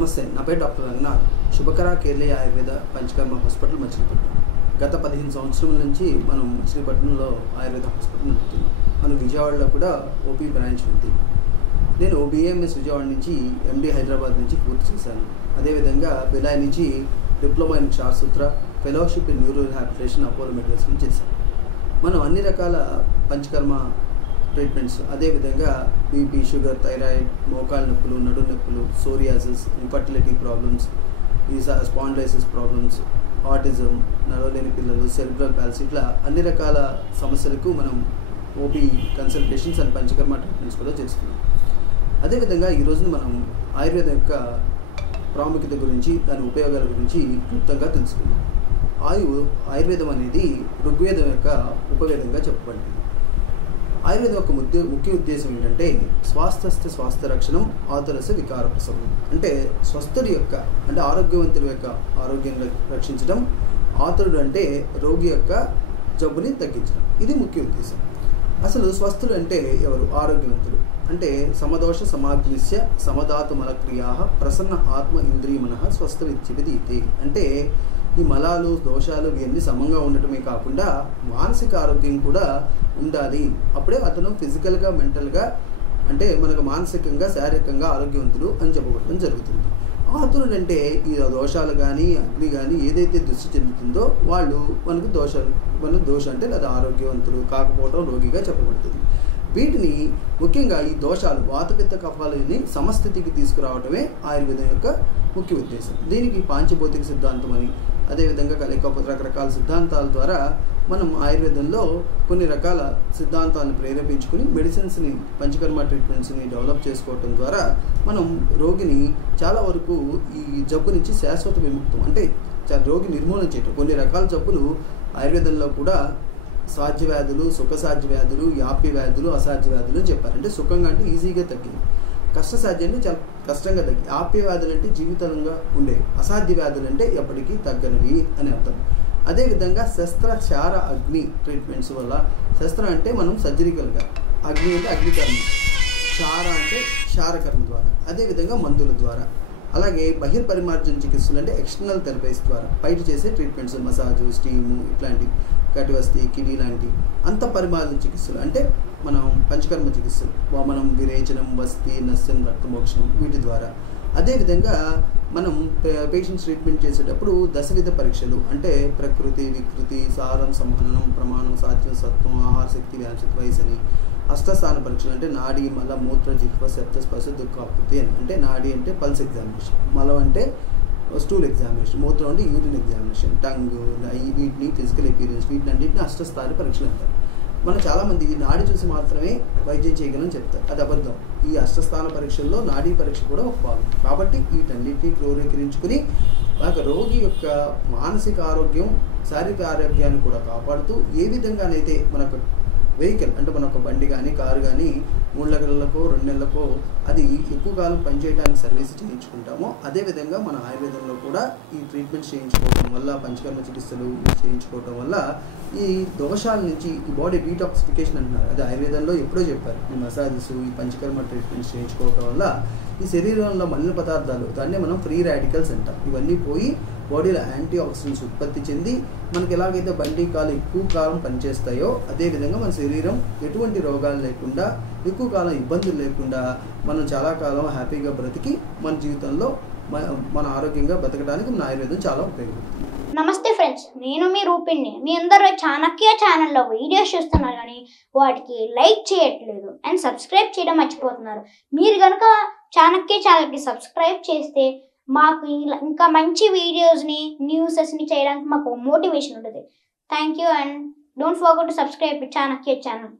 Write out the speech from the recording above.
నమస్తే, నా పేరు డాక్టర్ రంగనాథ్. శుభకర కేరళీయ ఆయుర్వేద పంచకర్మ హాస్పిటల్ మచిలీపట్నం. గత 15 సంవత్సరాల నుంచి మనం మచిలీపట్నంలో ఆయుర్వేద హాస్పిటల్ నడుపుతున్నాం. మన విజయవాడలో కూడా ఓపీ బ్రాంచ్ ఉంది. నేను BAMS విజయవాడ నుంచి MD హైదరాబాద్ నుంచి పూర్తి చేశాను. అదేవిధంగా బిలాయ్ నుంచి diploma in kshara sutra, fellowship in neuro rehabilitation Apollo medicals నుంచి చేశాను. మనం అన్ని రకాల పంచకర్మ ట్రీట్మెంట్స్, అదేవిధంగా బీపీ, షుగర్, థైరాయిడ్, మోకాళ్ళ నొప్పులు, నడు నొప్పులు, సోరియాసిస్, ఇన్ఫర్టిలిటీ ప్రాబ్లమ్స్, ఈ స్పాండిలైసిస్ ప్రాబ్లమ్స్, ఆటిజం, నడవలేని పిల్లలు, సెరిబ్రల్ పాల్సీ, ఇట్లా అన్ని రకాల సమస్యలకు మనం OP consultations and panchakarma treatments కూడా చేస్తున్నాం. అదేవిధంగా ఈ రోజున మనం ఆయుర్వేదం యొక్క ప్రాముఖ్యత గురించి, దాని ఉపయోగాల గురించి క్లుప్తంగా తెలుసుకుందాం. ఆయుర్వేదం అనేది ఋగ్వేదం యొక్క ఉపవేదంగా చెప్పబడింది. ఆయుర్వేదం యొక్క ముఖ్య ఉద్దేశం ఏంటంటే స్వాస్థ్యస్థ స్వాస్థ్య రక్షణం, ఆతురస వికార ప్రసవం. అంటే స్వస్థుడి యొక్క అంటే ఆరోగ్యవంతుడి యొక్క ఆరోగ్యంగా రక్షించడం, ఆతురుడు అంటే రోగి యొక్క జబ్బుని తగ్గించడం. ఇది ముఖ్య ఉద్దేశం. అసలు స్వస్థుడు అంటే ఎవరు? ఆరోగ్యవంతుడు అంటే సమదోష సమాగ్నిస్య సమధాతు మలక్రియా ప్రసన్న ఆత్మ ఇంద్రియమన స్వస్థవిత్యవిధీతే. అంటే ఈ మలాలు, దోషాలు ఇవన్నీ సమంగా ఉండటమే కాకుండా మానసిక ఆరోగ్యం కూడా ఉండాలి. అప్పుడే అతను ఫిజికల్గా, మెంటల్గా అంటే మనకు మానసికంగా, శారీరకంగా ఆరోగ్యవంతుడు అని చెప్పబడటం జరుగుతుంది. ఆతురుడు అంటే ఈ దోషాలు కానీ, అగ్ని కానీ ఏదైతే దృష్టి చెందుతుందో వాళ్ళు మనకు దోషం అంటే అది ఆరోగ్యవంతుడు కాకపోవడం రోగిగా చెప్పబడుతుంది. వీటిని ముఖ్యంగా ఈ దోషాలు, వాతపిత్త కఫాలని సమస్థితికి తీసుకురావడమే ఆయుర్వేదం యొక్క ముఖ్య ఉద్దేశం. దీనికి పాంచభౌతిక సిద్ధాంతం అని, అదేవిధంగా రకరకాల సిద్ధాంతాల ద్వారా మనం ఆయుర్వేదంలో కొన్ని రకాల సిద్ధాంతాలను ప్రేరేపించుకుని మెడిసిన్స్ని, పంచకర్మ ట్రీట్మెంట్స్ని డెవలప్ చేసుకోవటం ద్వారా మనం రోగిని చాలా వరకు ఈ జబ్బు నుంచి శాశ్వత విముక్తం అంటే రోగి నిర్మూలన చేయటం. కొన్ని రకాల జబ్బులు ఆయుర్వేదంలో కూడా సాధ్య వ్యాధులు, సుఖసాధ్య వ్యాధులు, యాప్య వ్యాధులు, అసాధ్య వ్యాధులు అని చెప్పారు. అంటే సుఖంగా అంటే ఈజీగా తగ్గింది, కష్టసాధ్యం అంటే చాలా కష్టంగా తగ్గి, ఆప్య వ్యాధులు అంటే జీవితంగా ఉండేవి, అసాధ్య వ్యాధులు అంటే ఎప్పటికీ తగ్గనివి అని అర్థం. అదేవిధంగా శస్త్ర, క్షార, అగ్ని ట్రీట్మెంట్స్ వల్ల, శస్త్రం అంటే మనం సర్జరికల్గా, అగ్ని అంటే అగ్నికర్మ, క్షార అంటే క్షారకర్మ ద్వారా, అదేవిధంగా మందుల ద్వారా, అలాగే బహిర్పరిమార్జన చికిత్సలు అంటే ఎక్స్టర్నల్ థెరపీస్ ద్వారా బయట చేసే ట్రీట్మెంట్స్, మసాజు, స్టీము, ఇట్లాంటివి, కటివస్తి, కిడి లాంటి అంతఃపరిమార్జన చికిత్సలు అంటే మనం పంచకర్మ చికిత్సలు, వామనం, విరేచనం, వస్తి, నస్యం, రక్తమోక్షణం, వీటి ద్వారా. అదేవిధంగా మనం పేషెంట్స్ ట్రీట్మెంట్ చేసేటప్పుడు దశవిధ పరీక్షలు అంటే ప్రకృతి, వికృతి, సారం, సంహననం, ప్రమాణం, సాత్యం, సత్వం, ఆహార శక్తి, వ్యాసత్వ, వయసని, అష్టస్థాన పరీక్షలు అంటే నాడీ, మల, మూత్ర, జిహ్వ, శబ్ద, స్పర్శ, దుఃఖాకృతి అని. అంటే నాడీ అంటే పల్స్ ఎగ్జామినేషన్, మలం అంటే స్టూల్ ఎగ్జామినేషన్, మూత్రం అంటే యూరిన్ ఎగ్జామినేషన్, టంగ్, వీటిని ఫిజికల్ అపీరెన్స్, వీటిని అన్నింటినీ అష్టస్థాయి పరీక్షలు అంటారు. మనం చాలామంది నాడి చూసి మాత్రమే వైద్యం చేయగలని చెప్తారు. అది అబద్ధం. ఈ అష్టస్థాన పరీక్షల్లో నాడీ పరీక్ష కూడా ఒక భాగం. కాబట్టి వీటన్నిటినీ క్రోడీకరించుకుని రోగి యొక్క మానసిక ఆరోగ్యం, శారీరక ఆరోగ్యాన్ని కూడా కాపాడుతూ ఏ విధంగానైతే మనకు వెహికల్ అంటే మన ఒక బండి కానీ, కారు కానీ 3 నెలలకో 2 నెలలకో అది ఎక్కువ కాలం పనిచేయడానికి సర్వీస్ చేయించుకుంటామో, అదేవిధంగా మన ఆయుర్వేదంలో కూడా ఈ ట్రీట్మెంట్స్ చేయించుకోవడం వల్ల, పంచకర్మ చికిత్సలు చేయించుకోవడం వల్ల ఈ దోషాల నుంచి ఈ బాడీ డీటాక్సిఫికేషన్ అంటున్నారు. అది ఆయుర్వేదంలో ఎప్పుడో చెప్పారు. ఈ మసాజెస్, ఈ పంచకర్మ ట్రీట్మెంట్స్ చేయించుకోవడం వల్ల ఈ శరీరంలో మలిన పదార్థాలు, దాన్నే మనం ఫ్రీ రాడికల్స్ అంటాం, ఇవన్నీ పోయి బాడీలో యాంటీ ఆక్సిడెంట్స్ ఉత్పత్తి చెంది మనకి ఎలాగైతే బండి కాలు ఎక్కువ కాలం పనిచేస్తాయో అదేవిధంగా మన శరీరం ఎటువంటి రోగాలు లేకుండా, ఎక్కువ కాలం ఇబ్బందులు లేకుండా మనం చాలా కాలం హ్యాపీగా బ్రతికి మన జీవితంలో మన ఆరోగ్యంగా బతకడానికి మన ఆయుర్వేదం చాలా ఉపయోగపడుతుంది. నమస్తే ఫ్రెండ్స్, నేను మీ రూపిణి. మీ అందరూ చాణక్య ఛానల్లో వీడియోస్ చూస్తున్నారు కానీ వాటికి లైక్ చేయట్లేదు అండ్ సబ్స్క్రైబ్ చేయడం మర్చిపోతున్నారు. మీరు కనుక చాణక్య ఛానల్కి సబ్స్క్రైబ్ చేస్తే మాకు ఇంకా మంచి వీడియోస్ని, న్యూసెస్ని చేయడానికి మాకు మోటివేషన్ ఉంటుంది. Thank you and don't forget to subscribe Chanakya channel.